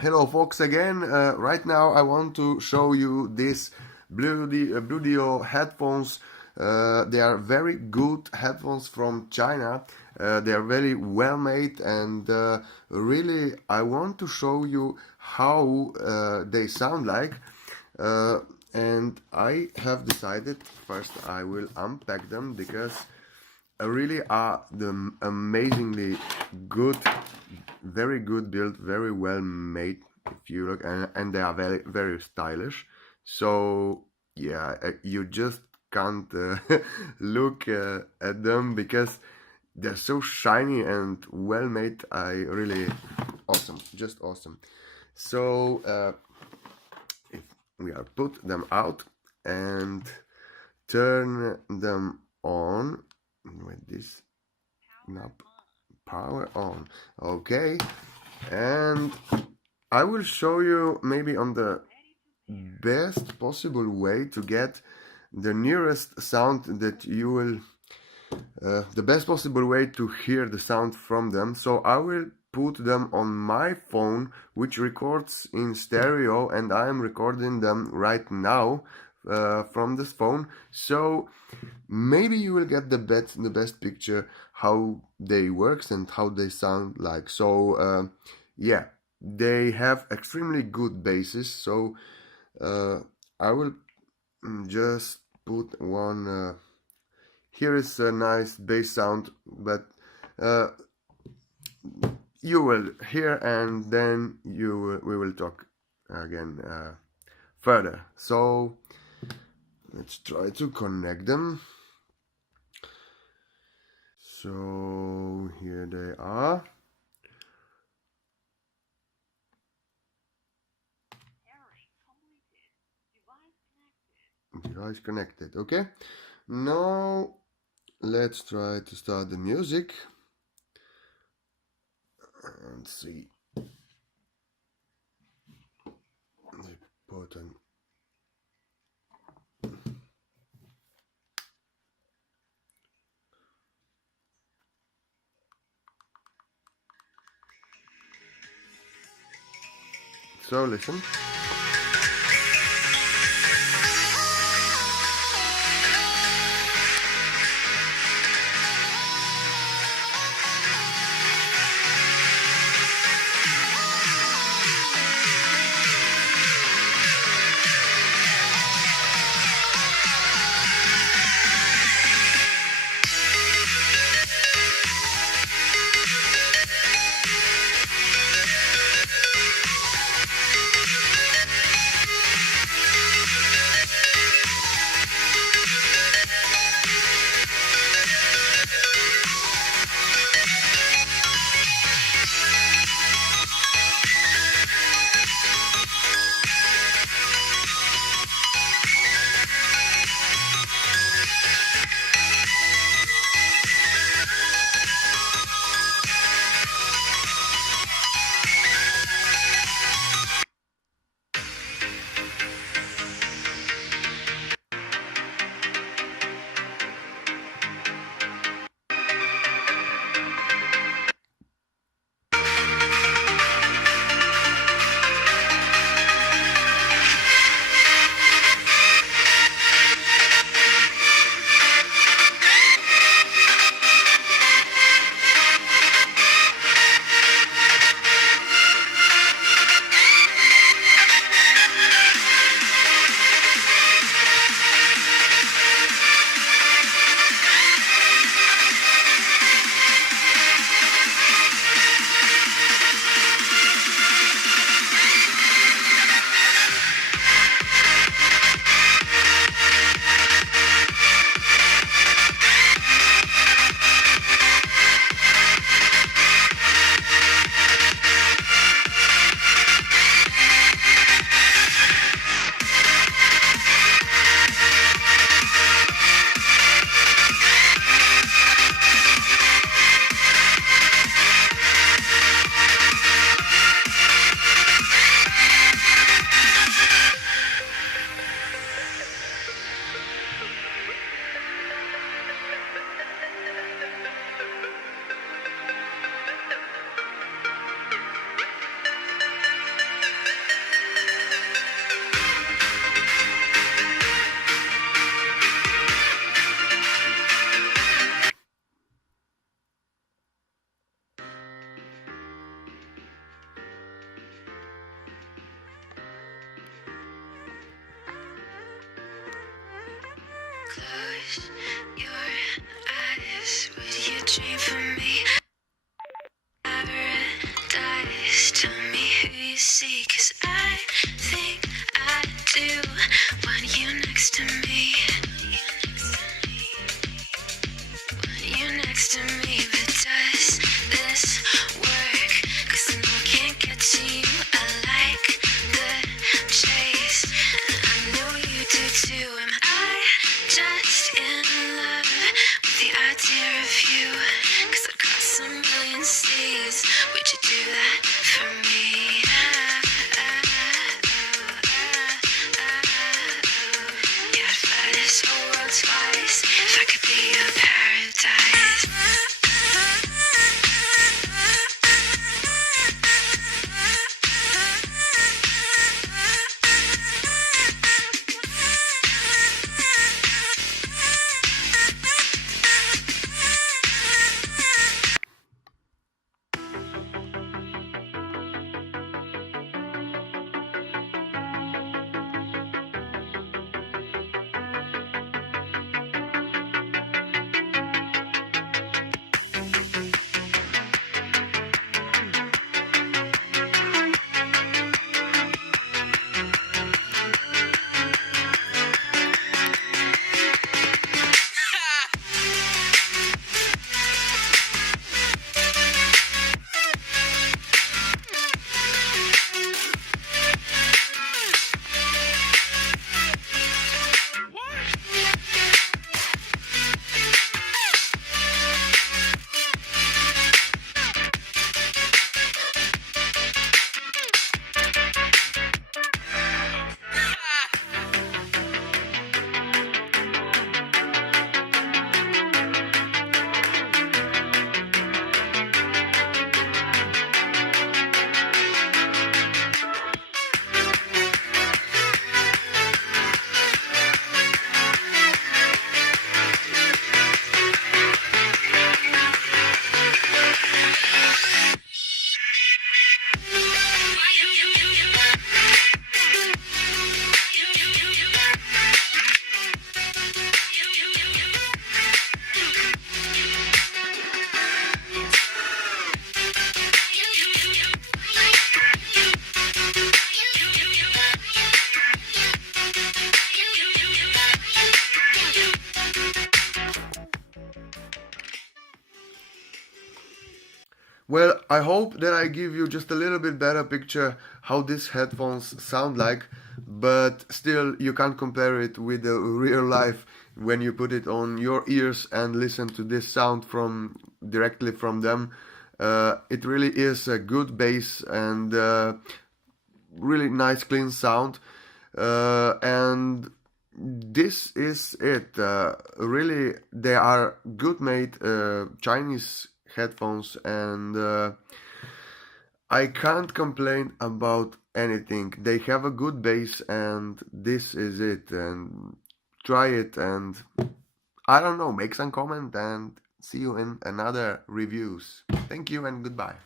Hello folks again. Right now I want to show you this Bluedio headphones. They are very good headphones from China. They are very well made and really I want to show you how they sound like. Uh, and I have decided first I will unpack them because really are the amazingly good, very good built, very well made. If you look, and they are very very stylish. So yeah, you just can't look at them because they're so shiny and well made. I really awesome, just awesome. So if we are put them out and turn them on with this knob, power on. Okay, and I will show you maybe on the best possible way to get the nearest sound that you will the best possible way to hear the sound from them. So I will put them on my phone, which records in stereo, and I am recording them right now from this phone. So maybe you will get the best picture how they works and how they sound like. So yeah, they have extremely good basses. So I will just put one. Here is a nice bass sound, but uh, you will hear, and then we will talk again further. So let's try to connect them. So here they are. Device connected. Okay. Now let's try to start the music and see the button. So listen. Close your eyes. Would you dream for me? Paradise. Tell me who you see, 'cause I think I do want you next to me. Want you next to me. But does this work? 'Cause I know I can't get to you. I like the chase, and I know you do too. Am I just in love with the idea of you? 'Cause I'd cross a million seas. Would you do that for me? Yeah, I'd fly this whole world twice if I could be your paradise. Well, I hope that I give you just a little bit better picture how these headphones sound like, but still you can't compare it with the real life when you put it on your ears and listen to this sound from directly from them. It really is a good bass and really nice clean sound, and this is it. Really, they are good made Chinese headphones, and I can't complain about anything. They have a good bass, and this is it. And try it, and I don't know, make some comment, and see you in another reviews. Thank you and goodbye.